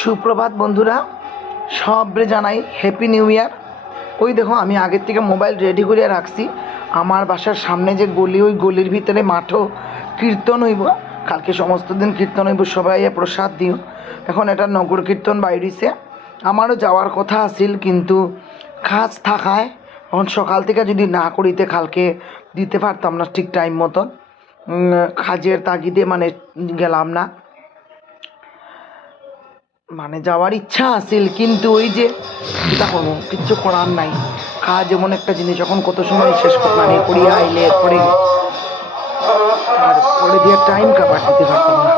সুপ্রভাত বন্ধুরা, সবরে জানাই হ্যাপি নিউ ইয়ার। ওই দেখো আমি আগের থেকে মোবাইল রেডি করে রাখছি। আমার বাসার সামনে যে গলি, ওই গলির ভিতরে মাঠও কীর্তন হইব। কালকে সমস্ত দিন কীর্তন হইব, সবাই প্রসাদ দিও। এখন এটা নগর কীর্তন বাইরিছে, আমারও যাওয়ার কথা আছিল, কিন্তু কাজ থাকায় এখন সকাল থেকে যদি না করিতে কালকে দিতে পারতাম না ঠিক টাইম মতন। কাজের তাগিদে মানে গেলাম না। মানে যাওয়ার ইচ্ছা আছিল, কিন্তু ওই যে চিন্তা করবো, কিচ্ছু করার নাই। কাজ এমন একটা জিনিস, যখন কত সময় শেষ মানে করিয়া আইলে পরে দিয়ে টাইম কাবার দিতে পারতাম না।